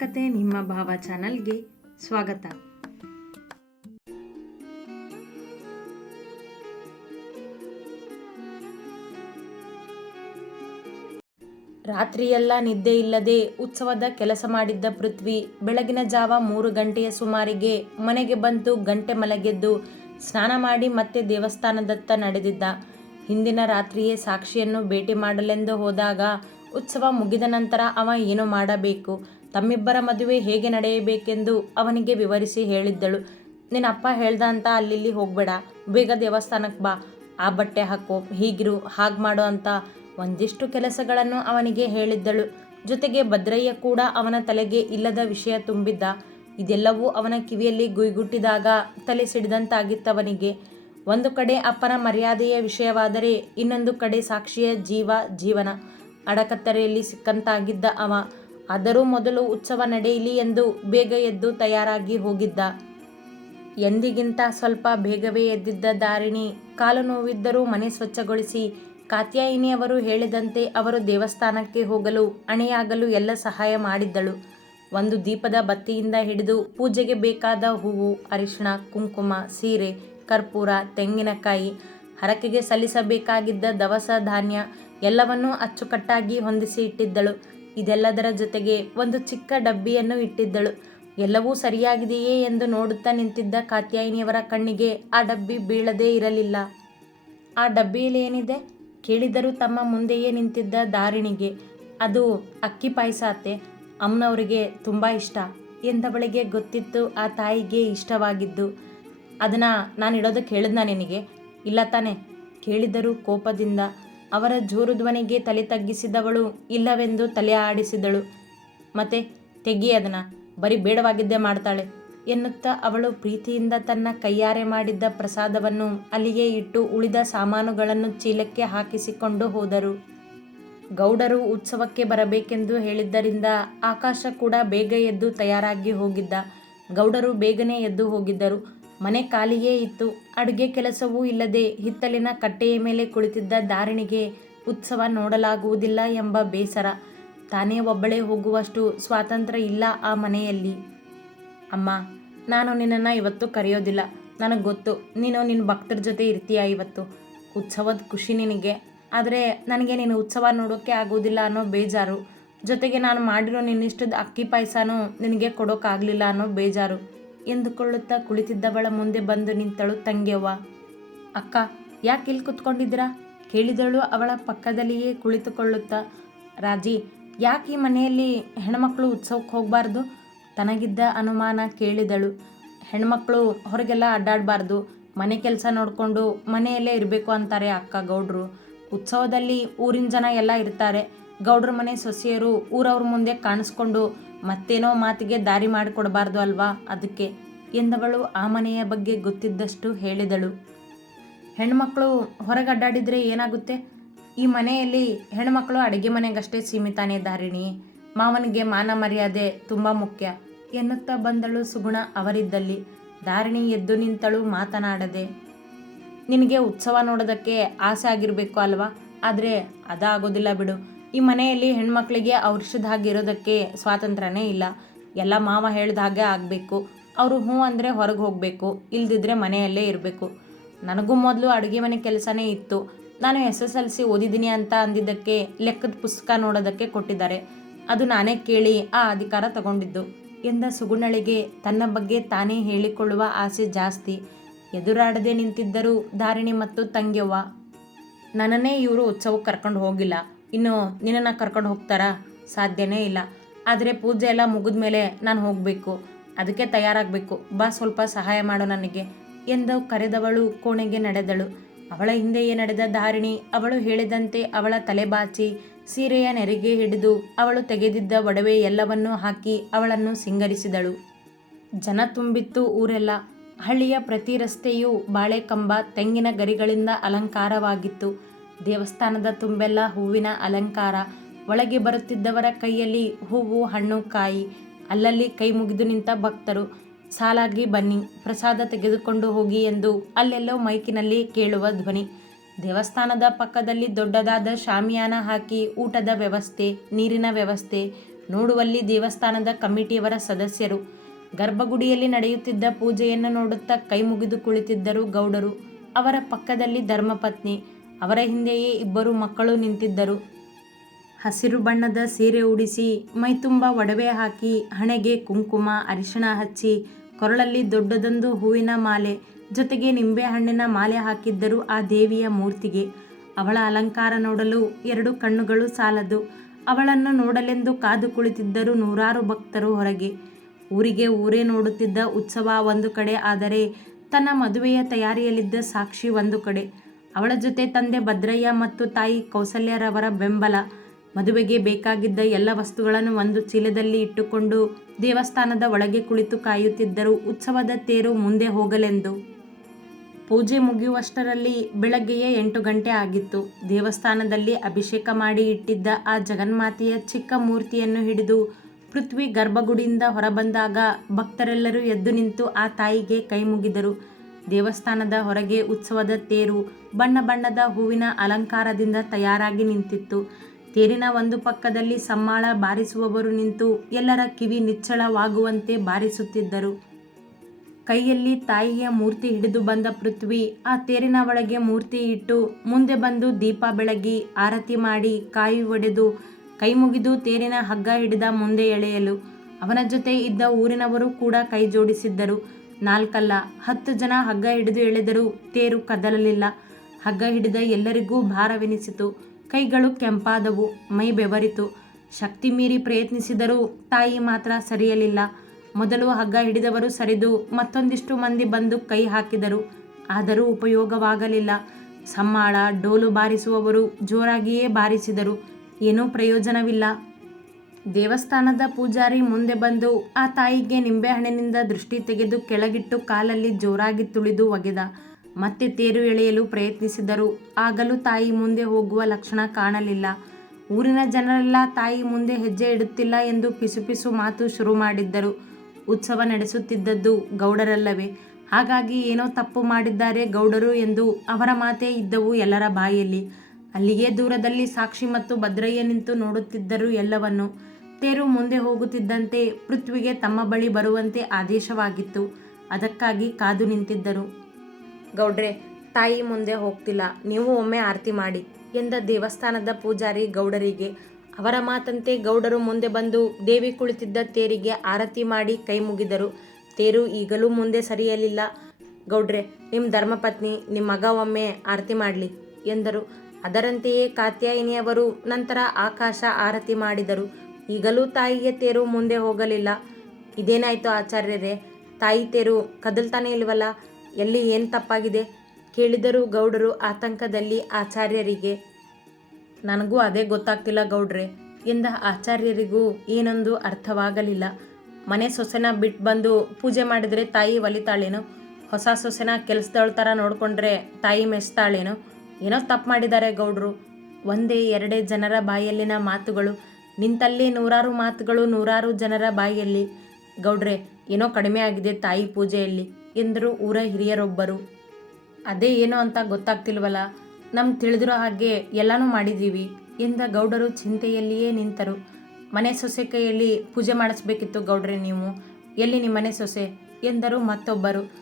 ಕತೆ ನಿಮ್ಮ ಭಾವ ಚಾನಲ್ಗೆ ಸ್ವಾಗತ. ರಾತ್ರಿಯೆಲ್ಲ ನಿದ್ದೆ ಇಲ್ಲದೆ ಉತ್ಸವದ ಕೆಲಸ ಮಾಡಿದ್ದ ಪೃಥ್ವಿ ಬೆಳಗಿನ ಜಾವ ಮೂರು ಗಂಟೆಯ ಸುಮಾರಿಗೆ ಮನೆಗೆ ಬಂತು ಗಂಟೆ ಮಲಗೆದ್ದು ಸ್ನಾನ ಮಾಡಿ ಮತ್ತೆ ದೇವಸ್ಥಾನದತ್ತ ನಡೆದಿದ್ದ. ಹಿಂದಿನ ರಾತ್ರಿಯೇ ಸಾಕ್ಷಿಯನ್ನು ಭೇಟಿ ಮಾಡಲೆಂದು ಹೋದಾಗ ಉತ್ಸವ ಮುಗಿದ ನಂತರ ಅವ ಏನು ಮಾಡಬೇಕು? ತಮ್ಮಿಬ್ಬರ ಮದುವೆ ಹೇಗೆ ನಡೆಯಬೇಕೆಂದು ಅವನಿಗೆ ವಿವರಿಸಿ ಹೇಳಿದ್ದಳು. ನಿನ್ನ ಅಪ್ಪ ಹೇಳ್ದ ಅಂತ ಅಲ್ಲಿ ಹೋಗಬೇಡ. ಬೇಗ ದೇವಸ್ಥಾನಕ್ಕೆ ಬಾ. ಆ ಬಟ್ಟೆ ಹಾಕೋ, ಹೀಗಿರು, ಹಾಗೆ ಮಾಡು ಅಂತ ಒಂದಿಷ್ಟು ಕೆಲಸಗಳನ್ನು ಅವನಿಗೆ ಹೇಳಿದ್ದಳು. ಜೊತೆಗೆ ಭದ್ರಯ್ಯ ಕೂಡ ಅವನ ತಲೆಗೆ ಇಲ್ಲದ ವಿಷಯ ತುಂಬಿದ್ದ. ಇದೆಲ್ಲವೂ ಅವನ ಕಿವಿಯಲ್ಲಿ ಗುಯ್ಗುಟ್ಟಿದಾಗ ತಲೆ ಸಿಡಿದಂತಾಗಿತ್ತವನಿಗೆ. ಒಂದು ಕಡೆ ಅಪ್ಪನ ಮರ್ಯಾದೆಯ ವಿಷಯವಾದರೆ ಇನ್ನೊಂದು ಕಡೆ ಸಾಕ್ಷಿಯ ಜೀವ, ಜೀವನ. ಅಡಕತ್ತರೆಯಲ್ಲಿ ಸಿಕ್ಕಂತಾಗಿದ್ದ ಅವ. ಆದರೂ ಮೊದಲು ಉತ್ಸವ ನಡೆಯಲಿ ಎಂದು ಬೇಗ ಎದ್ದು ತಯಾರಾಗಿ ಹೋಗಿದ್ದ. ಎಂದಿಗಿಂತ ಸ್ವಲ್ಪ ಬೇಗವೇ ಎದ್ದಿದ್ದ ದಾರಿಣಿ ಕಾಲು ನೋವಿದ್ದರೂ ಮನೆ ಸ್ವಚ್ಛಗೊಳಿಸಿ ಕಾತ್ಯಾಯಿನಿಯವರು ಹೇಳಿದಂತೆ ಅವರು ದೇವಸ್ಥಾನಕ್ಕೆ ಹೋಗಲು ಅಣೆಯಾಗಲು ಎಲ್ಲ ಸಹಾಯ ಮಾಡಿದ್ದಳು. ಒಂದು ದೀಪದ ಬತ್ತಿಯಿಂದ ಹಿಡಿದು ಪೂಜೆಗೆ ಬೇಕಾದ ಹೂವು, ಅರಿಶಿಣ, ಕುಂಕುಮ, ಸೀರೆ, ಕರ್ಪೂರ, ತೆಂಗಿನಕಾಯಿ, ಹರಕೆಗೆ ಸಲ್ಲಿಸಬೇಕಾಗಿದ್ದ ದವಸ ಧಾನ್ಯ ಎಲ್ಲವನ್ನೂ ಅಚ್ಚುಕಟ್ಟಾಗಿ ಹೊಂದಿಸಿ ಇಟ್ಟಿದ್ದಳು. ಇದೆಲ್ಲದರ ಜೊತೆಗೆ ಒಂದು ಚಿಕ್ಕ ಡಬ್ಬಿಯನ್ನು ಇಟ್ಟಿದ್ದಳು. ಎಲ್ಲವೂ ಸರಿಯಾಗಿದೆಯೇ ಎಂದು ನೋಡುತ್ತಾ ನಿಂತಿದ್ದ ಕಾತ್ಯಾಯಿನಿಯವರ ಕಣ್ಣಿಗೆ ಆ ಡಬ್ಬಿ ಬೀಳದೇ ಇರಲಿಲ್ಲ. ಆ ಡಬ್ಬಿಯಲ್ಲಿ ಏನಿದೆ? ಕೇಳಿದರೂ ತಮ್ಮ ಮುಂದೆಯೇ ನಿಂತಿದ್ದ ದಾರಿಣಿಗೆ. ಅದು ಅಕ್ಕಿ ಪಾಯಸ ಅತ್ತೆ ಅಮ್ಮನವರಿಗೆ ತುಂಬ ಇಷ್ಟ. ಎಂದವಳಿಗೆ ಗೊತ್ತಿತ್ತು ಆ ತಾಯಿಗೆ ಇಷ್ಟವಾಗಿದ್ದು. ಅದನ್ನು ನಾನು ಇಡೋದಕ್ಕೆ ಹೇಳಿದ್ನ ನಿನಗೆ? ಇಲ್ಲ ತಾನೆ. ಕೇಳಿದರೂ ಕೋಪದಿಂದ ಅವರ ಜೋರು ಧ್ವನಿಗೆ ತಲೆ ತಗ್ಗಿಸಿದವಳು ಇಲ್ಲವೆಂದು ತಲೆ ಆಡಿಸಿದಳು. ಮತ್ತೆ ತೆಗಿ ಅದನ್ನು, ಬರೀ ಬೇಡವಾಗಿದ್ದೇ ಮಾಡ್ತಾಳೆ ಎನ್ನುತ್ತಾ ಅವಳು ಪ್ರೀತಿಯಿಂದ ತನ್ನ ಕೈಯಾರೆ ಮಾಡಿದ್ದ ಪ್ರಸಾದವನ್ನು ಅಲ್ಲಿಯೇ ಇಟ್ಟು ಉಳಿದ ಸಾಮಾನುಗಳನ್ನು ಚೀಲಕ್ಕೆ ಹಾಕಿಸಿಕೊಂಡು ಹೋದರು. ಗೌಡರು ಉತ್ಸವಕ್ಕೆ ಬರಬೇಕೆಂದು ಹೇಳಿದ್ದರಿಂದ ಆಕಾಶ ಕೂಡ ಬೇಗ ಎದ್ದು ತಯಾರಾಗಿ ಹೋಗಿದ್ದ. ಗೌಡರು ಬೇಗನೆ ಎದ್ದು ಹೋಗಿದ್ದರು. ಮನೆ ಖಾಲಿಯೇ ಇತ್ತು. ಅಡುಗೆ ಕೆಲಸವೂ ಇಲ್ಲದೆ ಹಿತ್ತಲಿನ ಕಟ್ಟೆಯ ಮೇಲೆ ಕುಳಿತಿದ್ದ ದಾರಿಣಿಗೆ ಉತ್ಸವ ನೋಡಲಾಗುವುದಿಲ್ಲ ಎಂಬ ಬೇಸರ. ತಾನೇ ಒಬ್ಬಳೇ ಹೋಗುವಷ್ಟು ಸ್ವಾತಂತ್ರ್ಯ ಇಲ್ಲ ಆ ಮನೆಯಲ್ಲಿ. ಅಮ್ಮ, ನಾನು ನಿನ್ನನ್ನು ಇವತ್ತು ಕರೆಯೋದಿಲ್ಲ. ನನಗೆ ಗೊತ್ತು, ನೀನು ನಿನ್ನ ಭಕ್ತರ ಜೊತೆ ಇರ್ತೀಯ ಇವತ್ತು? ಉತ್ಸವದ ಖುಷಿ ನಿನಗೆ. ಆದರೆ ನನಗೆ ನೀನು ಉತ್ಸವ ನೋಡೋಕ್ಕೆ ಆಗೋದಿಲ್ಲ ಅನ್ನೋ ಬೇಜಾರು. ಜೊತೆಗೆ ನಾನು ಮಾಡಿರೋ ನಿನ್ನಿಷ್ಟದ ಅಕ್ಕಿ ಪಾಯಸನೂ ನಿನಗೆ ಕೊಡೋಕ್ಕಾಗಲಿಲ್ಲ ಅನ್ನೋ ಬೇಜಾರು. ಎಂದುಕೊಳ್ಳುತ್ತಾ ಕುಳಿತಿದ್ದವಳ ಮುಂದೆ ಬಂದು ನಿಂತಳು ತಂಗ್ಯವ್ವ ಅಕ್ಕ, ಯಾಕೆ ಇಲ್ಲಿ ಕುತ್ಕೊಂಡಿದ್ದೀರಾ? ಕೇಳಿದಳು ಅವಳ ಪಕ್ಕದಲ್ಲಿಯೇ ಕುಳಿತುಕೊಳ್ಳುತ್ತಾ. ರಾಜಿ, ಯಾಕೆ ಈ ಮನೆಯಲ್ಲಿ ಹೆಣ್ಮಕ್ಳು ಉತ್ಸವಕ್ಕೆ ಹೋಗಬಾರ್ದು? ತನಗಿದ್ದ ಅನುಮಾನ ಕೇಳಿದಳು. ಹೆಣ್ಮಕ್ಳು ಹೊರಗೆಲ್ಲ ಅಡ್ಡಾಡಬಾರ್ದು. ಮನೆ ಕೆಲಸ ನೋಡಿಕೊಂಡು ಮನೆಯಲ್ಲೇ ಇರಬೇಕು ಅಂತಾರೆ ಅಕ್ಕ ಗೌಡ್ರು. ಉತ್ಸವದಲ್ಲಿ ಊರಿನ ಜನ ಎಲ್ಲ ಇರ್ತಾರೆ. ಗೌಡ್ರ ಮನೆ ಸೊಸೆಯರು ಊರವ್ರ ಮುಂದೆ ಕಾಣಿಸ್ಕೊಂಡು ಮತ್ತೇನೋ ಮಾತಿಗೆ ದಾರಿ ಮಾಡಿಕೊಡಬಾರ್ದು ಅಲ್ವಾ ಅದಕ್ಕೆ? ಎಂದವಳು ಆ ಮನೆಯ ಬಗ್ಗೆ ಗೊತ್ತಿದ್ದಷ್ಟು ಹೇಳಿದಳು. ಹೆಣ್ಮಕ್ಳು ಹೊರಗೆ ಅಡ್ಡಾಡಿದರೆ ಏನಾಗುತ್ತೆ? ಈ ಮನೆಯಲ್ಲಿ ಹೆಣ್ಮಕ್ಳು ಅಡುಗೆ ಮನೆಗಷ್ಟೇ ಸೀಮಿತಾನೇ ಧಾರಿಣಿ ಮಾವನಿಗೆ ಮಾನ ಮರ್ಯಾದೆ ತುಂಬ ಮುಖ್ಯ ಎನ್ನುತ್ತಾ ಬಂದಳು ಸುಗುಣ ಅವರಿದ್ದಲ್ಲಿ. ಧಾರಿಣಿ ಎದ್ದು ನಿಂತಳು ಮಾತನಾಡದೆ. ನಿನಗೆ ಉತ್ಸವ ನೋಡೋದಕ್ಕೆ ಆಸೆ ಆಗಿರಬೇಕು ಅಲ್ವಾ? ಆದರೆ ಅದಾಗೋದಿಲ್ಲ ಬಿಡು. ಈ ಮನೆಯಲ್ಲಿ ಹೆಣ್ಮಕ್ಳಿಗೆ ಅವ್ರ ಹಾಗೆ ಇರೋದಕ್ಕೆ ಸ್ವಾತಂತ್ರ್ಯನೇ ಇಲ್ಲ. ಎಲ್ಲ ಮಾವ ಹೇಳ್ದ ಹಾಗೆ ಆಗಬೇಕು. ಅವರು ಹ್ಞೂ ಅಂದರೆ ಹೊರಗೆ ಹೋಗಬೇಕು. ಇಲ್ದಿದ್ರೆ ಮನೆಯಲ್ಲೇ ಇರಬೇಕು. ನನಗೂ ಮೊದಲು ಅಡುಗೆ ಮನೆ ಕೆಲಸನೇ ಇತ್ತು. ನಾನು ಎಸ್ ಎಸ್ ಎಲ್ ಸಿ ಓದಿದ್ದೀನಿ ಅಂತ ಅಂದಿದ್ದಕ್ಕೆ ಲೆಕ್ಕದ ಪುಸ್ತಕ ನೋಡೋದಕ್ಕೆ ಕೊಟ್ಟಿದ್ದಾರೆ. ಅದು ನಾನೇ ಕೇಳಿ ಆ ಅಧಿಕಾರ ತಗೊಂಡಿದ್ದು. ಎಂದ ಸುಗುಣಳಿಗೆ ತನ್ನ ಬಗ್ಗೆ ತಾನೇ ಹೇಳಿಕೊಳ್ಳುವ ಆಸೆ ಜಾಸ್ತಿ. ಎದುರಾಡದೆ ನಿಂತಿದ್ದರು ಧಾರಿಣಿ ಮತ್ತು ತಂಗ್ಯವ್ವ. ನನ್ನನ್ನೇ ಇವರು ಉತ್ಸವಕ್ಕೆ ಕರ್ಕೊಂಡು ಹೋಗಿಲ್ಲ. ಇನ್ನು ನಿನ್ನನ್ನು ಕರ್ಕೊಂಡು ಹೋಗ್ತಾರಾ? ಸಾಧ್ಯನೇ ಇಲ್ಲ. ಆದರೆ ಪೂಜೆ ಎಲ್ಲ ಮುಗಿದ ಮೇಲೆ ನಾನು ಹೋಗಬೇಕು. ಅದಕ್ಕೆ ತಯಾರಾಗಬೇಕು. ಬಾ, ಸ್ವಲ್ಪ ಸಹಾಯ ಮಾಡು ನನಗೆ ಎಂದು ಕರೆದವಳು ಕೋಣೆಗೆ ನಡೆದಳು. ಅವಳ ಹಿಂದೆಯೇ ನಡೆದ ಧಾರಿಣಿ ಅವಳು ಹೇಳಿದಂತೆ ಅವಳ ತಲೆ ಬಾಚಿ ಸೀರೆಯ ನೆರಿಗೆ ಹಿಡಿದು ಅವಳು ತೆಗೆದಿದ್ದ ಒಡವೆ ಎಲ್ಲವನ್ನೂ ಹಾಕಿ ಅವಳನ್ನು ಸಿಂಗರಿಸಿದಳು. ಜನ ತುಂಬಿತ್ತು ಊರೆಲ್ಲ. ಹಳ್ಳಿಯ ಪ್ರತಿ ರಸ್ತೆಯೂ ಬಾಳೆಕಂಬ, ತೆಂಗಿನ ಗರಿಗಳಿಂದ ಅಲಂಕಾರವಾಗಿತ್ತು. ದೇವಸ್ಥಾನದ ತುಂಬೆಲ್ಲ ಹೂವಿನ ಅಲಂಕಾರ. ಒಳಗೆ ಬರುತ್ತಿದ್ದವರ ಕೈಯಲ್ಲಿ ಹೂವು, ಹಣ್ಣು, ಕಾಯಿ. ಅಲ್ಲಲ್ಲಿ ಕೈ ಮುಗಿದು ನಿಂತ ಭಕ್ತರು, ಸಾಲಾಗಿ ಬನ್ನಿ, ಪ್ರಸಾದ ತೆಗೆದುಕೊಂಡು ಹೋಗಿ ಎಂದು ಅಲ್ಲೆಲ್ಲೋ ಮೈಕಿನಲ್ಲಿ ಕೇಳುವ ಧ್ವನಿ. ದೇವಸ್ಥಾನದ ಪಕ್ಕದಲ್ಲಿ ದೊಡ್ಡದಾದ ಶಾಮಿಯಾನ ಹಾಕಿ ಊಟದ ವ್ಯವಸ್ಥೆ, ನೀರಿನ ವ್ಯವಸ್ಥೆ. ನೋಡುವಲ್ಲಿ ದೇವಸ್ಥಾನದ ಕಮಿಟಿಯವರ ಸದಸ್ಯರು. ಗರ್ಭಗುಡಿಯಲ್ಲಿ ನಡೆಯುತ್ತಿದ್ದ ಪೂಜೆಯನ್ನು ನೋಡುತ್ತಾ ಕೈ ಮುಗಿದು ಕುಳಿತಿದ್ದರು ಗೌಡರು. ಅವರ ಪಕ್ಕದಲ್ಲಿ ಧರ್ಮಪತ್ನಿ. ಅವರ ಹಿಂದೆಯೇ ಇಬ್ಬರು ಮಕ್ಕಳು ನಿಂತಿದ್ದರು. ಹಸಿರು ಬಣ್ಣದ ಸೀರೆ ಉಡಿಸಿ ಮೈತುಂಬ ಒಡವೆ ಹಾಕಿ ಹಣೆಗೆ ಕುಂಕುಮ, ಅರಿಶಿಣ ಹಚ್ಚಿ ಕೊರಳಲ್ಲಿ ದೊಡ್ಡದೊಂದು ಹೂವಿನ ಮಾಲೆ, ಜೊತೆಗೆ ನಿಂಬೆಹಣ್ಣಿನ ಮಾಲೆ ಹಾಕಿದ್ದರು ಆ ದೇವಿಯ ಮೂರ್ತಿಗೆ. ಅವಳ ಅಲಂಕಾರ ನೋಡಲು ಎರಡು ಕಣ್ಣುಗಳು ಸಾಲದು. ಅವಳನ್ನು ನೋಡಲೆಂದು ಕಾದು ಕುಳಿತಿದ್ದರು ನೂರಾರು ಭಕ್ತರು ಹೊರಗೆ. ಊರಿಗೆ ಊರೇ ನೋಡುತ್ತಿದ್ದ ಉತ್ಸವ ಒಂದು ಕಡೆ, ಆದರೆ ತನ್ನ ಮದುವೆಯ ತಯಾರಿಯಲ್ಲಿದ್ದ ಸಾಕ್ಷಿ ಒಂದು ಕಡೆ. ಅವಳ ಜೊತೆ ತಂದೆ ಭದ್ರಯ್ಯ ಮತ್ತು ತಾಯಿ ಕೌಸಲ್ಯರವರ ಬೆಂಬಲ, ಮದುವೆಗೆ ಬೇಕಾಗಿದ್ದ ಎಲ್ಲ ವಸ್ತುಗಳನ್ನು ಒಂದು ಚೀಲದಲ್ಲಿ ಇಟ್ಟುಕೊಂಡು ದೇವಸ್ಥಾನದ ಒಳಗೆ ಕುಳಿತು ಕಾಯುತ್ತಿದ್ದರು. ಉತ್ಸವದ ತೇರು ಮುಂದೆ ಹೋಗಲೆಂದು. ಪೂಜೆ ಮುಗಿಯುವಷ್ಟರಲ್ಲಿ ಬೆಳಗ್ಗೆಯೇ ಎಂಟು ಗಂಟೆ ಆಗಿತ್ತು. ದೇವಸ್ಥಾನದಲ್ಲಿ ಅಭಿಷೇಕ ಮಾಡಿ ಇಟ್ಟಿದ್ದ ಆ ಜಗನ್ಮಾತೆಯ ಚಿಕ್ಕ ಮೂರ್ತಿಯನ್ನು ಹಿಡಿದು ಪೃಥ್ವಿ ಗರ್ಭಗುಡಿಯಿಂದ ಹೊರಬಂದಾಗ ಭಕ್ತರೆಲ್ಲರೂ ಎದ್ದು ನಿಂತು ಆ ತಾಯಿಗೆ ಕೈ ಮುಗಿದರು ದೇವಸ್ಥಾನದ ಹೊರಗೆ ಉತ್ಸವದ ತೇರು ಬಣ್ಣ ಬಣ್ಣದ ಹೂವಿನ ಅಲಂಕಾರದಿಂದ ತಯಾರಾಗಿ ನಿಂತಿತ್ತು. ತೇರಿನ ಒಂದು ಪಕ್ಕದಲ್ಲಿ ಸಮ್ಮಾಳ ಬಾರಿಸುವವರು ನಿಂತು ಎಲ್ಲರ ಕಿವಿ ನಿಚ್ಚಳವಾಗುವಂತೆ ಬಾರಿಸುತ್ತಿದ್ದರು. ಕೈಯಲ್ಲಿ ತಾಯಿಯ ಮೂರ್ತಿ ಹಿಡಿದು ಬಂದ ಪೃಥ್ವಿ ಆ ತೇರಿನ ಒಳಗೆ ಮೂರ್ತಿ ಇಟ್ಟು ಮುಂದೆ ಬಂದು ದೀಪ ಬೆಳಗಿ ಆರತಿ ಮಾಡಿ ಕಾಯಿ ಒಡೆದು ಕೈ ಮುಗಿದು ತೇರಿನ ಹಗ್ಗ ಹಿಡಿದ ಮುಂದೆ ಎಳೆಯಲು. ಅವನ ಜೊತೆ ಇದ್ದ ಊರಿನವರು ಕೂಡ ಕೈ ಜೋಡಿಸಿದ್ದರು. ನಾಲ್ಕಲ್ಲ, ಹತ್ತು ಜನ ಹಗ್ಗ ಹಿಡಿದು ಎಳೆದರೂ ತೇರು ಕದಲಲಿಲ್ಲ. ಹಗ್ಗ ಹಿಡಿದ ಎಲ್ಲರಿಗೂ ಭಾರವೆನಿಸಿತು. ಕೈಗಳು ಕೆಂಪಾದವು, ಮೈ ಬೆವರಿತು. ಶಕ್ತಿ ಮೀರಿ ಪ್ರಯತ್ನಿಸಿದರೂ ತಾಯಿ ಮಾತ್ರ ಸರಿಯಲಿಲ್ಲ. ಮೊದಲು ಹಗ್ಗ ಹಿಡಿದವರು ಸರಿದು ಮತ್ತೊಂದಿಷ್ಟು ಮಂದಿ ಬಂದು ಕೈ ಹಾಕಿದರು. ಆದರೂ ಉಪಯೋಗವಾಗಲಿಲ್ಲ. ಸಮ್ಮಾಳ ಡೋಲು ಬಾರಿಸುವವರು ಜೋರಾಗಿಯೇ ಬಾರಿಸಿದರು. ಏನೂ ಪ್ರಯೋಜನವಿಲ್ಲ. ದೇವಸ್ಥಾನದ ಪೂಜಾರಿ ಮುಂದೆ ಬಂದು, ಆ ತಾಯಿಗೆ ನಿಂಬೆಹಣ್ಣಿನಿಂದ ದೃಷ್ಟಿ ತೆಗೆದು ಕೆಳಗಿಟ್ಟು ಕಾಲಲ್ಲಿ ಜೋರಾಗಿ ತುಳಿದು ಒಗೆದ. ಮತ್ತೆ ತೇರು ಎಳೆಯಲು ಪ್ರಯತ್ನಿಸಿದರು. ಆಗಲೂ ತಾಯಿ ಮುಂದೆ ಹೋಗುವ ಲಕ್ಷಣ ಕಾಣಲಿಲ್ಲ. ಊರಿನ ಜನರೆಲ್ಲ ತಾಯಿ ಮುಂದೆ ಹೆಜ್ಜೆ ಇಡುತ್ತಿಲ್ಲ ಎಂದು ಪಿಸುಪಿಸು ಮಾತು ಶುರು ಮಾಡಿದ್ದರು. ಉತ್ಸವ ನಡೆಸುತ್ತಿದ್ದದ್ದು ಗೌಡರಲ್ಲವೇ? ಹಾಗಾಗಿ ಏನೋ ತಪ್ಪು ಮಾಡಿದ್ದಾರೆ ಗೌಡರು ಎಂದು ಅವರ ಮಾತೇ ಇದ್ದವು ಎಲ್ಲರ ಬಾಯಲ್ಲಿ. ಅಲ್ಲಿಗೆ ದೂರದಲ್ಲಿ ಸಾಕ್ಷಿ ಮತ್ತು ಭದ್ರಯ್ಯ ನಿಂತು ನೋಡುತ್ತಿದ್ದರು ಎಲ್ಲವನ್ನು. ತೇರು ಮುಂದೆ ಹೋಗುತ್ತಿದ್ದಂತೆ ಪೃಥ್ವಿಗೆ ತಮ್ಮ ಬಳಿ ಬರುವಂತೆ ಆದೇಶವಾಗಿತ್ತು. ಅದಕ್ಕಾಗಿ ಕಾದು ನಿಂತಿದ್ದರು. ಗೌಡ್ರೆ, ತಾಯಿ ಮುಂದೆ ಹೋಗ್ತಿಲ್ಲ. ನೀವು ಒಮ್ಮೆ ಆರತಿ ಮಾಡಿ ಎಂದ ದೇವಸ್ಥಾನದ ಪೂಜಾರಿ ಗೌಡರಿಗೆ. ಅವರ ಮಾತಂತೆ ಗೌಡರು ಮುಂದೆ ಬಂದು ದೇವಿ ಕುಳಿತಿದ್ದ ತೇರಿಗೆ ಆರತಿ ಮಾಡಿ ಕೈ ಮುಗಿದರು. ತೇರು ಈಗಲೂ ಮುಂದೆ ಸರಿಯಲಿಲ್ಲ. ಗೌಡ್ರೆ ನಿಮ್ಮ ಧರ್ಮಪತ್ನಿ ನಿಮ್ಮ ಮಗ ಒಮ್ಮೆ ಆರತಿ ಮಾಡಲಿ ಎಂದರು. ಅದರಂತೆಯೇ ಕಾತ್ಯಾಯಿನಿಯವರು ನಂತರ ಆಕಾಶ ಆರತಿ ಮಾಡಿದರು. ಈಗಲೂ ತಾಯಿಗೆ ತೇರು ಮುಂದೆ ಹೋಗಲಿಲ್ಲ. ಇದೇನಾಯಿತು ಆಚಾರ್ಯರೇ? ತಾಯಿ ತೇರು ಕದಲ್ತಾನೆ ಇಲ್ವಲ್ಲ? ಎಲ್ಲಿ ಏನು ತಪ್ಪಾಗಿದೆ? ಕೇಳಿದರು ಗೌಡರು ಆತಂಕದಲ್ಲಿ ಆಚಾರ್ಯರಿಗೆ. ನನಗೂ ಅದೇ ಗೊತ್ತಾಗ್ತಿಲ್ಲ ಗೌಡ್ರೆ. ಎಂದ ಆಚಾರ್ಯರಿಗೂ ಏನೊಂದು ಅರ್ಥವಾಗಲಿಲ್ಲ. ಮನೆ ಸೊಸೆನ ಬಿಟ್ಟು ಬಂದು ಪೂಜೆ ಮಾಡಿದರೆ ತಾಯಿ ಒಲಿತಾಳೇನು? ಹೊಸ ಸೊಸೆನ ಕೆಲಸದವಳ ಥರ ನೋಡಿಕೊಂಡ್ರೆ ತಾಯಿ ಮೆಚ್ತಾಳೇನೋ? ಏನೋ ತಪ್ಪು ಮಾಡಿದ್ದಾರೆ ಗೌಡ್ರು. ಒಂದೇ ಎರಡೇ ಜನರ ಬಾಯಲ್ಲಿನ ಮಾತುಗಳು ನಿಂತಲ್ಲಿ ನೂರಾರು ಮಾತುಗಳು ನೂರಾರು ಜನರ ಬಾಯಿಯಲ್ಲಿ. ಗೌಡ್ರೆ, ಏನೋ ಕಡಿಮೆ ಆಗಿದೆ ತಾಯಿ ಪೂಜೆಯಲ್ಲಿ ಎಂದರು ಊರ ಹಿರಿಯರೊಬ್ಬರು. ಅದೇ ಏನೋ ಅಂತ ಗೊತ್ತಾಗ್ತಿಲ್ವಲ್ಲ ನಮ್ಗೆ ತಿಳಿದಿರೋ ಹಾಗೆ ಎಲ್ಲನೂ ಮಾಡಿದ್ದೀವಿ ಎಂದ ಗೌಡರು ಚಿಂತೆಯಲ್ಲಿಯೇ ನಿಂತರು. ಮನೆ ಸೊಸೆ ಕೈಯಲ್ಲಿ ಪೂಜೆ ಮಾಡಿಸ್ಬೇಕಿತ್ತು ಗೌಡ್ರೆ ನೀವು. ಎಲ್ಲಿ ನಿಮ್ಮ ಮನೆ ಸೊಸೆ? ಎಂದರು ಮತ್ತೊಬ್ಬರು.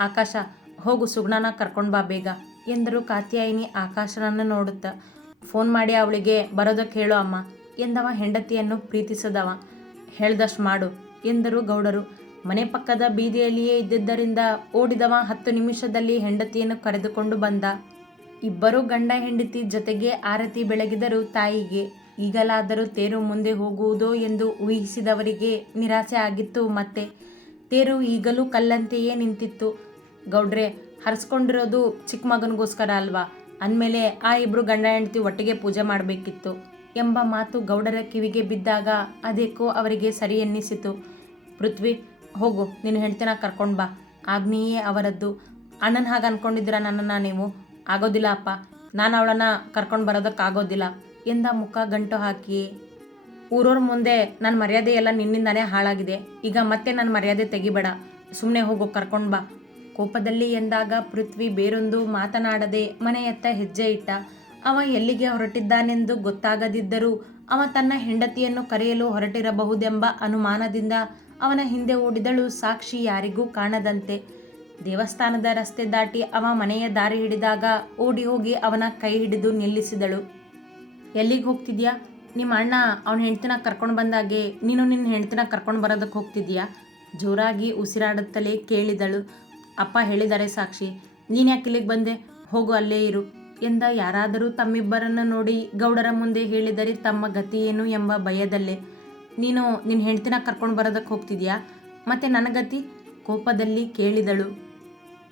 ಆಕಾಶ, ಹೋಗು ಸುಗ್ಣನ ಕರ್ಕೊಂಡು ಬಾ ಬೇಗ ಎಂದರು ಕಾತ್ಯಾಯಿನಿ ಆಕಾಶನನ್ನು ನೋಡುತ್ತಾ. ಫೋನ್ ಮಾಡಿ ಅವಳಿಗೆ ಬರೋದಕ್ಕೆ ಹೇಳು ಅಮ್ಮ. ಎಂದವ ಹೆಂಡತಿಯನ್ನು ಪ್ರೀತಿಸದವ. ಹೇಳ್ದಷ್ಟು ಮಾಡು, ಎಂದರು ಗೌಡರು. ಮನೆ ಪಕ್ಕದ ಬೀದಿಯಲ್ಲಿಯೇ ಇದ್ದಿದ್ದರಿಂದ ಓಡಿದವ ಹತ್ತು ನಿಮಿಷದಲ್ಲಿ ಹೆಂಡತಿಯನ್ನು ಕರೆದುಕೊಂಡು ಬಂದ. ಇಬ್ಬರು ಗಂಡ ಹೆಂಡತಿ ಜೊತೆಗೆ ಆರತಿ ಬೆಳಗಿದರು ತಾಯಿಗೆ. ಈಗಲಾದರೂ ತೇರು ಮುಂದೆ ಹೋಗುವುದೋ ಎಂದು ಊಹಿಸಿದವರಿಗೆ ನಿರಾಸೆ ಆಗಿತ್ತು ಮತ್ತೆ. ತೇರು ಈಗಲೂ ಕಲ್ಲಂತೆಯೇ ನಿಂತಿತ್ತು. ಗೌಡ್ರೆ, ಹರಿಸ್ಕೊಂಡಿರೋದು ಚಿಕ್ಕ ಮಗನಿಗೋಸ್ಕರ ಅಲ್ವಾ? ಅಂದಮೇಲೆ ಆ ಇಬ್ಬರು ಗಂಡ ಹೆಂಡತಿ ಒಟ್ಟಿಗೆ ಪೂಜೆ ಮಾಡಬೇಕಿತ್ತು. ಎಂಬ ಮಾತು ಗೌಡರ ಕಿವಿಗೆ ಬಿದ್ದಾಗ ಅದೇಕೋ ಅವರಿಗೆ ಸರಿ ಎನ್ನಿಸಿತು. ಪೃಥ್ವಿ, ಹೋಗು, ನಿನ್ನ ಹೆಂಡ್ತಿನ ಕರ್ಕೊಂಡು ಬಾ. ಆಗ್ನೇಯೇ ಅವರದ್ದು. ಅಣ್ಣನ ಹಾಗೆ ಅನ್ಕೊಂಡಿದ್ದೀರಾ ನನ್ನನ್ನು ನೀವು? ಆಗೋದಿಲ್ಲ ಅಪ್ಪ. ನಾನು ಅವಳನ್ನ ಕರ್ಕೊಂಡು ಬರೋದಕ್ಕಾಗೋದಿಲ್ಲ. ಎಂದ ಮುಖ ಗಂಟು ಹಾಕಿ ಊರವ್ರ ಮುಂದೆ ನನ್ನ ಮರ್ಯಾದೆ ಎಲ್ಲ ನಿನ್ನಿಂದಾನೇ ಹಾಳಾಗಿದೆ. ಈಗ ಮತ್ತೆ ನನ್ನ ಮರ್ಯಾದೆ ತೆಗಿಬೇಡ. ಸುಮ್ಮನೆ ಹೋಗು, ಕರ್ಕೊಂಡು ಬಾ. ಕೋಪದಲ್ಲಿ ಎಂದಾಗ ಪೃಥ್ವಿ ಬೇರೊಂದು ಮಾತನಾಡದೆ ಮನೆಯತ್ತ ಹೆಜ್ಜೆ ಇಟ್ಟ. ಅವ ಎಲ್ಲಿಗೆ ಹೊರಟಿದ್ದಾನೆಂದು ಗೊತ್ತಾಗದಿದ್ದರೂ ಅವ ತನ್ನ ಹೆಂಡತಿಯನ್ನು ಕರೆಯಲು ಹೊರಟಿರಬಹುದೆಂಬ ಅನುಮಾನದಿಂದ ಅವನ ಹಿಂದೆ ಓಡಿದಳು ಸಾಕ್ಷಿ ಯಾರಿಗೂ ಕಾಣದಂತೆ. ದೇವಸ್ಥಾನದ ರಸ್ತೆ ದಾಟಿ ಅವ ಮನೆಯ ದಾರಿ ಹಿಡಿದಾಗ ಓಡಿ ಹೋಗಿ ಅವನ ಕೈ ಹಿಡಿದು ನಿಲ್ಲಿಸಿದಳು. ಎಲ್ಲಿಗೆ ಹೋಗ್ತಿದ್ಯಾ? ನಿಮ್ಮ ಅಣ್ಣ ಅವನ ಹೆಂಡ್ತಿನ ಕರ್ಕೊಂಡು ಬಂದಾಗೆ ನೀನು ನಿನ್ನ ಹೆಂಡ್ತಿನ ಕರ್ಕೊಂಡು ಬರೋದಕ್ಕೆ ಹೋಗ್ತಿದ್ಯಾ? ಜೋರಾಗಿ ಉಸಿರಾಡುತ್ತಲೇ ಕೇಳಿದಳು. ಅಪ್ಪ ಹೇಳಿದ್ದಾರೆ ಸಾಕ್ಷಿ. ನೀನು ಯಾಕೆ ಇಲ್ಲಿಗೆ ಬಂದೆ? ಹೋಗು ಅಲ್ಲೇ ಇರು. ಎಂದ ಯಾರಾದರೂ ತಮ್ಮಿಬ್ಬರನ್ನು ನೋಡಿ ಗೌಡರ ಮುಂದೆ ಹೇಳಿದರೆ ತಮ್ಮ ಗತಿ ಏನು ಎಂಬ ಭಯದಲ್ಲೇ. ನೀನು ನಿನ್ನ ಹೆಂಡ್ತಿನ ಕರ್ಕೊಂಡು ಬರೋದಕ್ಕೆ ಹೋಗ್ತಿದ್ಯಾ? ಮತ್ತೆ ನನ್ನ ಗತಿ? ಕೋಪದಲ್ಲಿ ಕೇಳಿದಳು.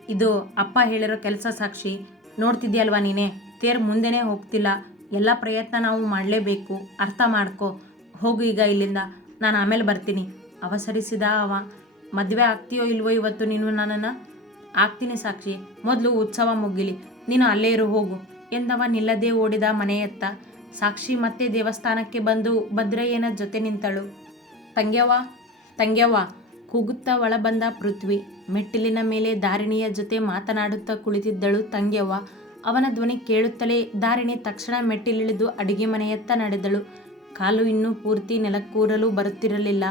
ಇದು ಅಪ್ಪ ಹೇಳಿರೋ ಕೆಲಸ ಸಾಕ್ಷಿ. ನೋಡ್ತಿದ್ಯಲ್ವಾ ನೀನೇ? ತೇರ್ ಮುಂದೆನೇ ಹೋಗ್ತಿಲ್ಲ. ಎಲ್ಲ ಪ್ರಯತ್ನ ನಾವು ಮಾಡಲೇಬೇಕು. ಅರ್ಥ ಮಾಡ್ಕೋ. ಹೋಗು ಈಗ ಇಲ್ಲಿಂದ. ನಾನು ಆಮೇಲೆ ಬರ್ತೀನಿ. ಅವಸರಿಸಿದ ಅವ. ಮದುವೆ ಆಗ್ತೀಯೋ ಇಲ್ವೋ ಇವತ್ತು ನೀನು ನನ್ನನ್ನು? ಆಗ್ತೀನಿ ಸಾಕ್ಷಿ. ಮೊದಲು ಉತ್ಸವ ಮುಗಿಲಿ. ನೀನು ಅಲ್ಲೇ ಇರು, ಹೋಗು. ಎಂದವ ನಿಲ್ಲದೆ ಓಡಿದ ಮನೆಯತ್ತ. ಸಾಕ್ಷಿ ಮತ್ತೆ ದೇವಸ್ಥಾನಕ್ಕೆ ಬಂದು, ಭದ್ರಯ್ಯನ ಜೊತೆ ನಿಂತಳು. ತಂಗ್ಯವ್ವ ತಂಗ್ಯವ್ವ, ಕೂಗುತ್ತಾ ಒಳ ಬಂದ ಪೃಥ್ವಿ. ಮೆಟ್ಟಿಲಿನ ಮೇಲೆ ದಾರಿಣಿಯ ಜೊತೆ ಮಾತನಾಡುತ್ತಾ ಕುಳಿತಿದ್ದಳು ತಂಗ್ಯವ್ವ. ಅವನ ಧ್ವನಿ ಕೇಳುತ್ತಲೇ ದಾರಿಣಿ ತಕ್ಷಣ ಮೆಟ್ಟಿಲಿಳಿದು ಅಡಿಗೆ ಮನೆಯತ್ತ ನಡೆದಳು. ಕಾಲು ಇನ್ನೂ ಪೂರ್ತಿ ನೆಲಕ್ಕೂರಲು ಬರುತ್ತಿರಲಿಲ್ಲ.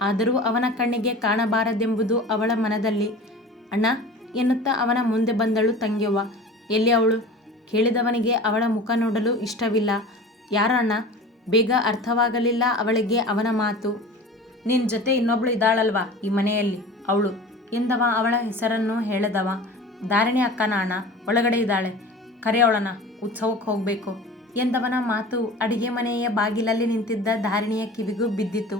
ಆದರೂ ಅವನ ಕಣ್ಣಿಗೆ ಕಾಣಬಾರದೆಂಬುದು ಅವಳ ಮನದಲ್ಲಿ. ಅಣ್ಣ, ಎನ್ನುತ್ತಾ ಅವನ ಮುಂದೆ ಬಂದಳು ತಂಗ್ಯವ್ವ. ಎಲ್ಲಿ ಅವಳು? ಕೇಳಿದವನಿಗೆ ಅವಳ ಮುಖ ನೋಡಲು ಇಷ್ಟವಿಲ್ಲ. ಯಾರಣ್ಣ ಬೇಗ ಅರ್ಥವಾಗಲಿಲ್ಲ ಅವಳಿಗೆ ಅವನ ಮಾತು. ನಿನ್ನ ಜೊತೆ ಇನ್ನೊಬ್ಳು ಇದ್ದಾಳಲ್ವಾ ಈ ಮನೆಯಲ್ಲಿ? ಅವಳು. ಎಂದವ ಅವಳ ಹೆಸರನ್ನು ಹೇಳದವ. ಧಾರಣೆ ಅಕ್ಕನ ಅಣ್ಣ. ಒಳಗಡೆ ಇದ್ದಾಳೆ. ಕರೆಯವಳನ ಉತ್ಸವಕ್ಕೆ ಹೋಗಬೇಕು. ಎಂದವನ ಮಾತು ಅಡಿಗೆ ಮನೆಯ ಬಾಗಿಲಲ್ಲಿ ನಿಂತಿದ್ದ ಧಾರಿಣಿಯ ಕಿವಿಗೂ ಬಿದ್ದಿತು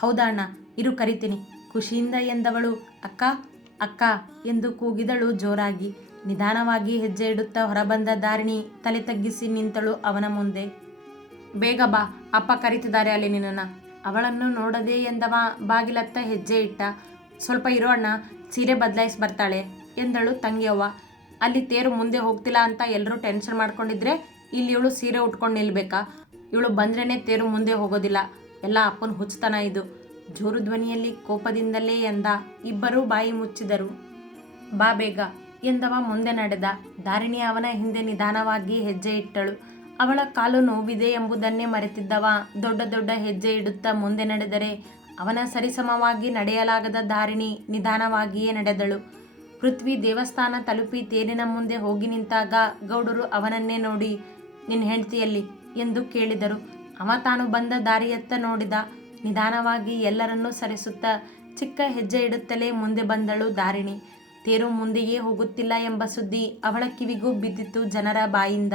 ಹೌದಾ ಅಣ್ಣ? ಇರು ಕರಿತೀನಿ. ಖುಷಿಯಿಂದ ಎಂದವಳು, ಅಕ್ಕ ಅಕ್ಕ ಎಂದು ಕೂಗಿದಳು ಜೋರಾಗಿ. ನಿಧಾನವಾಗಿ ಹೆಜ್ಜೆ ಇಡುತ್ತಾ ಹೊರಬಂದ ದಾರಿಣಿ ತಲೆ ತಗ್ಗಿಸಿ ನಿಂತಳು ಅವನ ಮುಂದೆ. ಬೇಗ ಬಾ, ಅಪ್ಪ ಕರೀತಿದ್ದಾರೆ ಅಲ್ಲಿ ನಿನ್ನನ್ನು. ಅವಳನ್ನು ನೋಡದೆ ಎಂದವ ಬಾಗಿಲತ್ತ ಹೆಜ್ಜೆ ಇಟ್ಟ. ಸ್ವಲ್ಪ ಇರೋ ಅಣ್ಣ, ಸೀರೆ ಬದಲಾಯಿಸಿ ಬರ್ತಾಳೆ ಎಂದಳು ತಂಗಿಯವ್ವ ಅಲ್ಲಿ ತೇರು ಮುಂದೆ ಹೋಗ್ತಿಲ್ಲ ಅಂತ ಎಲ್ಲರೂ ಟೆನ್ಷನ್ ಮಾಡ್ಕೊಂಡಿದ್ರೆ ಇಲ್ಲಿ ಇವಳು ಸೀರೆ ಉಟ್ಕೊಂಡು ನಿಲ್ಬೇಕಾ? ಇವಳು ಬಂದ್ರೇ ತೇರು ಮುಂದೆ ಹೋಗೋದಿಲ್ಲ. ಎಲ್ಲ ಅಪ್ಪನ ಹುಚ್ಚತನ ಇದು. ಜೋರು ಧ್ವನಿಯಲ್ಲಿ ಕೋಪದಿಂದಲೇ ಎಂದ. ಇಬ್ಬರೂ ಬಾಯಿ ಮುಚ್ಚಿದರು. ಬಾ ಬೇಗ. ಎಂದವ ಮುಂದೆ ನಡೆದ. ದಾರಿಣಿ ಅವನ ಹಿಂದೆ ನಿಧಾನವಾಗಿ ಹೆಜ್ಜೆ ಇಟ್ಟಳು. ಅವಳ ಕಾಲು ನೋವಿದೆ ಎಂಬುದನ್ನೇ ಮರೆತಿದ್ದವ. ದೊಡ್ಡ ದೊಡ್ಡ ಹೆಜ್ಜೆ ಇಡುತ್ತಾ ಮುಂದೆ ನಡೆದರೆ ಅವನ ಸರಿಸಮವಾಗಿ ನಡೆಯಲಾಗದ ದಾರಿಣಿ ನಿಧಾನವಾಗಿಯೇ ನಡೆದಳು. ಪೃಥ್ವಿ ದೇವಸ್ಥಾನ ತಲುಪಿ ತೇರಿನ ಮುಂದೆ ಹೋಗಿ ನಿಂತಾಗ ಗೌಡರು ಅವನನ್ನೇ ನೋಡಿ, ನಿನ್ನ ಹೆಂಡತಿಯಲ್ಲಿ? ಎಂದು ಕೇಳಿದರು. ಅವ ತಾನು ಬಂದ ದಾರಿಯತ್ತ ನೋಡಿದ. ನಿಧಾನವಾಗಿ ಎಲ್ಲರನ್ನೂ ಸರಿಸುತ್ತಾ ಚಿಕ್ಕ ಹೆಜ್ಜೆ ಇಡುತ್ತಲೇ ಮುಂದೆ ಬಂದಳು ದಾರಿಣಿ ತೇರು ಮುಂದೆಯೇ ಹೋಗುತ್ತಿಲ್ಲ ಎಂಬ ಸುದ್ದಿ ಅವಳ ಕಿವಿಗೂ ಬಿದ್ದಿತ್ತು ಜನರ ಬಾಯಿಂದ.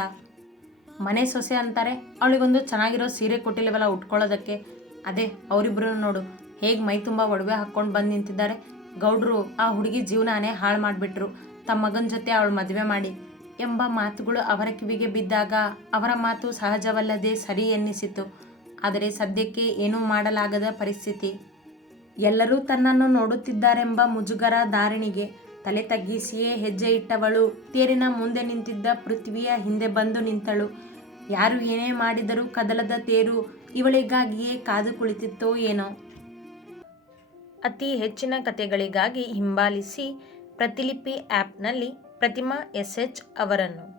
ಮನೆ ಸೊಸೆ ಅಂತಾರೆ, ಅವಳಿಗೊಂದು ಚೆನ್ನಾಗಿರೋ ಸೀರೆ ಕೊಟ್ಟಿಲ್ಲವಲ್ಲ ಉಟ್ಕೊಳ್ಳೋದಕ್ಕೆ? ಅದೇ ಅವರಿಬ್ಬರು ನೋಡು, ಹೇಗೆ ಮೈ ತುಂಬ ಒಡವೆ ಹಾಕ್ಕೊಂಡು ಬಂದು ನಿಂತಿದ್ದಾರೆ. ಗೌಡ್ರು ಆ ಹುಡುಗಿ ಜೀವನಾನೇ ಹಾಳು ಮಾಡಿಬಿಟ್ರು, ತಮ್ಮ ಮಗನ ಜೊತೆ ಅವಳು ಮದುವೆ ಮಾಡಿ ಎಂಬ ಮಾತುಗಳು ಅವರ ಕಿವಿಗೆ ಬಿದ್ದಾಗ ಅವರ ಮಾತು ಸಹಜವಲ್ಲದೆ ಸರಿ ಎನ್ನಿಸಿತು ಆದರೆ ಸದ್ಯಕ್ಕೆ ಏನೂ ಮಾಡಲಾಗದ ಪರಿಸ್ಥಿತಿ. ಎಲ್ಲರೂ ತನ್ನನ್ನು ನೋಡುತ್ತಿದ್ದಾರೆಂಬ ಮುಜುಗರ ದಾರಿಣಿಗೆ ತಲೆ ತಗ್ಗಿಸಿಯೇ ಹೆಜ್ಜೆ ಇಟ್ಟವಳು. ತೇರಿನ ಮುಂದೆ ನಿಂತಿದ್ದ ಪೃಥ್ವಿಯ ಹಿಂದೆ ಬಂದು ನಿಂತಳು. ಯಾರು ಏನೇ ಮಾಡಿದರೂ ಕದಲದ ತೇರು ಇವಳಿಗಾಗಿಯೇ ಕಾದು ಕುಳಿತಿತ್ತೋ ಏನೋ. ಅತಿ ಹೆಚ್ಚಿನ ಕಥೆಗಳಿಗಾಗಿ ಹಿಂಬಾಲಿಸಿ ಪ್ರತಿಲಿಪಿ ಆ್ಯಪ್ನಲ್ಲಿ ಪ್ರತಿಮಾ ಎಸ್ ಎಚ್ ಅವರನ್ನು.